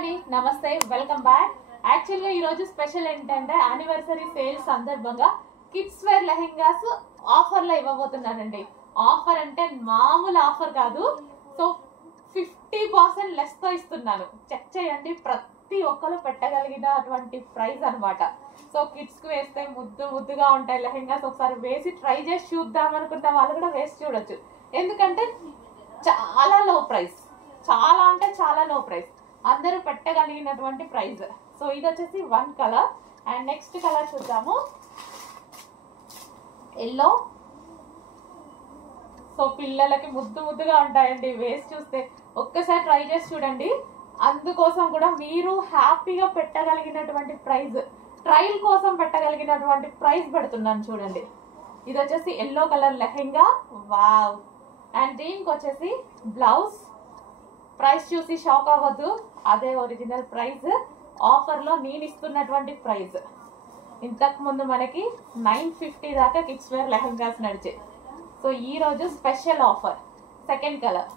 అండి నమస్తే welcome back. యాక్చువల్గా ఈ రోజు స్పెషల్ ఏంటంటే యానివర్సరీ సేల్ సందర్భంగా కిడ్స్ వేర్ లెహెంగాస్ ఆఫర్లో ఇవ్వబోతున్నానండి. ఆఫర్ అంటే మామూలు ఆఫర్ కాదు. సో 50% లెస్ తో ఇస్తున్నాను. చెక్ చేయండి, ప్రతి ఒక్కరు పెట్టగలిగిన అటువంటి ప్రైస్ అనమాట. సో కిడ్స్ కు వేస్తే ముద్దుగా ఉంటాయి లెహెంగాస్. ఒకసారి వేసి ట్రై చేసి చూద్దాం అనుకుంటే వాళ్ళు కూడా వేసి చూడొచ్చు. ఎందుకంటే చాలా లో ప్రైస్, చాలా అంటే చాలా లో ప్రైస్, అందరూ పెట్టగలిగినటువంటి ప్రైస్. సో ఇది వచ్చేసి one colour. And next colour చూద్దాము, ఎల్లో. సో పిల్లలకి ముద్దుగా ఉంటాయండి, వేసి చూస్తే ఒక్కసారి ట్రై చేసి చూడండి. అందుకోసం కూడా మీరు హ్యాపీగా పెట్టగలిగినటువంటి ప్రైస్, ట్రయల్ కోసం పెట్టగలిగినటువంటి ప్రైస్ పెడుతున్నాను చూడండి. ఇది వచ్చేసి yellow colour lehenga, wow. And దీనికి వచ్చేసి బ్లౌజ్. ప్రైస్ చూసి షాక్ అవ్వద్దు, అదే ఒరిజినల్ ప్రైస్. ఆఫర్లో నేను ఇస్తున్నటువంటి ప్రైస్. ఇంతకు ముందు మనకి 950 దాకా కిడ్స్ వేర్ లెహెంగాస్ నడిచాయి. సో ఈ రోజు స్పెషల్ ఆఫర్. Second colour